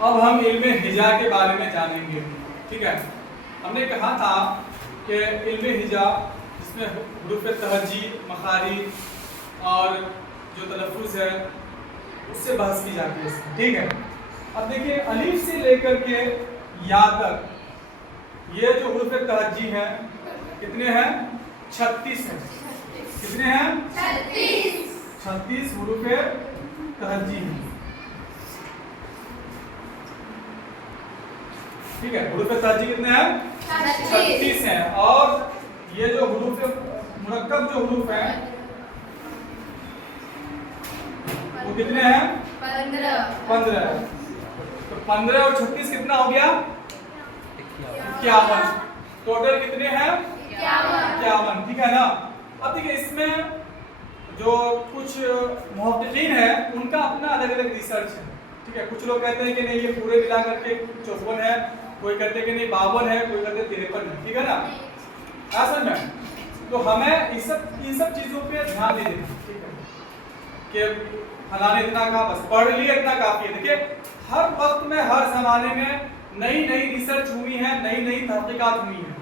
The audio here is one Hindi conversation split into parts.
अब हम इल्म हिजा के बारे में जानेंगे। ठीक है, हमने कहा था कि इल्म हिजा जिसमें हुरूफ तहज्जी, मखारिज और जो तलफ़ुज़ है उससे बहस की जाती है। ठीक है, अब देखिए अलीफ से लेकर के या तक ये जो हुरूफ तहज्जी हैं कितने हैं? 36 हैं। कितने हैं? 36 हुरूफ तहज्जी हैं। ठीक है, हुरूफ तहज्जी कितने हैं? 36 हैं। और ये जो हुरूफ मुरक्कब जो हुरूफ हैं वो कितने हैं? 15। तो 15 और 36 कितना हो गया? 51। टोटल कितने हैं? 51। ठीक है ना। अब देखिए इसमें जो कुछ मुहक्किकीन है उनका अपना अलग अलग रिसर्च है। ठीक है, कुछ लोग कहते हैं कि नहीं ये पूरे मिला करके 54 है, कोई कहते हैं कि नहीं 52 है, कोई कहते हैं 53 है। ठीक है ना। असल में तो हमें इन सब चीजों पे ध्यान नहीं देना। ठीक है, कि फलाने इतना कहा बस पढ़ लिया इतना काफी है। देखिए हर वक्त में हर जमाने में नई नई रिसर्च हुई है, नई नई तहकीकात हुई है।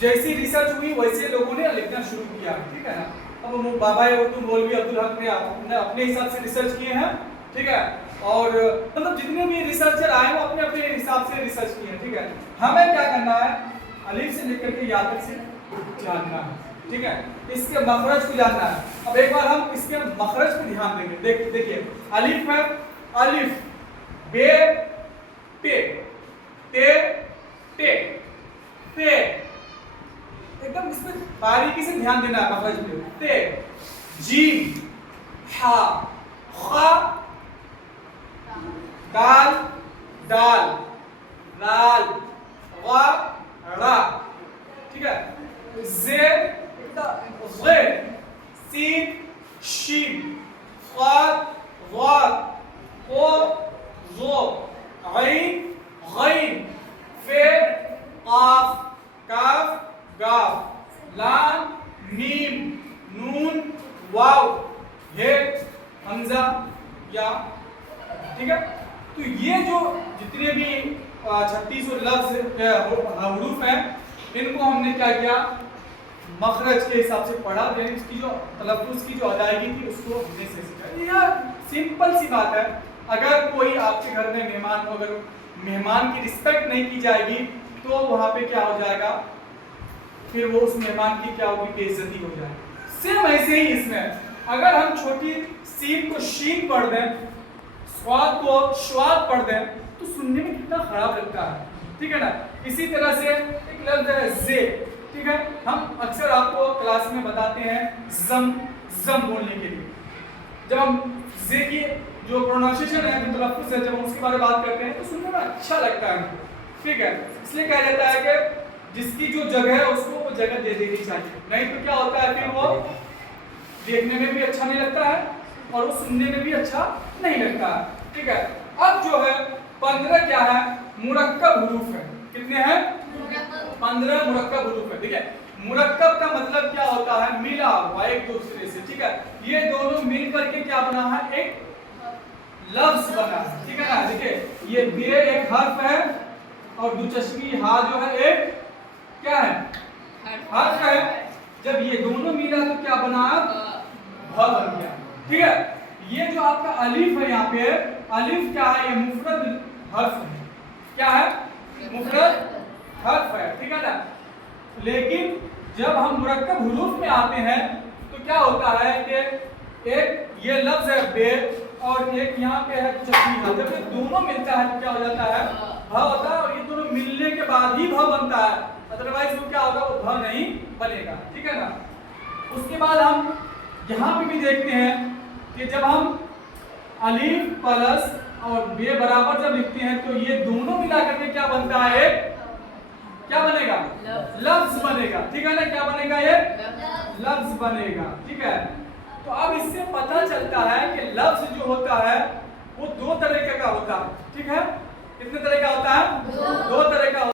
जैसी रिसर्च हुई वैसे लोगों ने लिखना शुरू किया। ठीक है ना। अब बाबा उर्दू मौलवी अब्दुल हक ने अपने हिसाब से रिसर्च किए हैं। ठीक है, और मतलब जितने भी रिसर्चर आए वो अपने अपने हिसाब से रिसर्च किए हैं। ठीक है, हमें क्या करना है? अलीफ से लेकर के या तक से जानना है। ठीक है, इसके मखरज को जानना है। अब एक बार हम इसके मखरज पे ध्यान देंगे। देखिए अलीफ है, अलिफ, बे, पे, ते, टे, ते। एकदम इसमें बारीकी से ध्यान देना है मखरज पे। ते, जीम, हा, खा, दाल, दाल, लाल, वा, रा। ठीक है, जे, ज़े, सीन, शीन, क़ाद, ग़ाद, क़ो, ज़ो, ग़ैन, ग़ैन, फे, क़ाफ, काफ, गाफ, लाम, मीम, नून, वाव, हे, हमजा, या। ठीक है, तो ये जो जितने भी 36 लफ्ज हुरूफ हैं इनको हमने क्या किया? मखरज के हिसाब से पढ़ा, यानी इसकी जो तलफ़्फ़ुज़ की जो अदायगी थी उसको हमने से सीखा। यह सिंपल सी बात है। अगर कोई आपके घर में मेहमान हो, अगर मेहमान की रिस्पेक्ट नहीं की जाएगी तो वहाँ पे क्या हो जाएगा? फिर वो उस मेहमान की क्या होगी? बेइज्जती हो जाएगी। सेम ऐसे ही इसमें अगर हम छोटी सीन को शीन पढ़ दें, स्वाद को स्वाद पढ़ दें तो सुनने में कितना खराब लगता है। ठीक है ना। इसी तरह से एक लफ्ज है जे। ठीक है, हम अक्सर आपको क्लास में बताते हैं जम जम बोलने के लिए। जब हम जे की जो प्रोनाउंसिएशन है, जो तलफ़्फ़ुज़ है, जब हम उसके बारे में बात करते हैं तो सुनने में अच्छा लगता है। ठीक है, इसलिए कहा जाता है कि जिसकी जो जगह है उसको वो जगह दे देनी चाहिए। नहीं तो क्या होता है, फिर वो देखने में भी अच्छा नहीं लगता है और वो सुनने में भी अच्छा नहीं लगता है। ठीक है, अब जो है 15 क्या है? मुरक्कब हुरूफ है। कितने हैं? 15 मुरक्कब हुरूफ है। ठीक है, मुरक्कब का मतलब क्या होता है? मिला हुआ एक दूसरे से। ठीक है, ये दोनों मिल करके क्या बना है? एक लफ्ज बना है। ठीक है ना। देखिए ये बे एक हर्फ है और दुचश्मी हा जो है एक क्या है? हर्फ है। जब ये दोनों मिला तो क्या बना? भ बन गया। ठीक है, ये जो आपका अलिफ है यहाँ पे, अलिफ क्या है? ये मुफरद हर्फ है। क्या है? मुफरद हर्फ है। ठीक है ना। लेकिन जब हम मुरक्कब हुरूफ में आते हैं तो क्या होता है कि एक ये लफ्ज है बे और एक यहाँ पे है चश्मी हा। जब ये दोनों मिलता है तो क्या हो जाता है? भ होता है। और ये दोनों मिलने के बाद ही भ बनता है, अदरवाइज वो क्या होगा? वो भ नहीं बनेगा। ठीक है ना। उसके बाद हम यहाँ पे भी देखते हैं कि जब हम अलीफ प्लस और बे बराबर जब लिखते हैं तो ये दोनों मिला करके क्या बनता है? क्या बनेगा? लफ्ज बनेगा। ठीक है ना। क्या बनेगा? ये लफ्ज बनेगा। ठीक है, तो अब इससे पता चलता है कि लफ्ज जो होता है वो दो तरीके का होता है। ठीक है, कितने तरह का होता है? दो तरह का।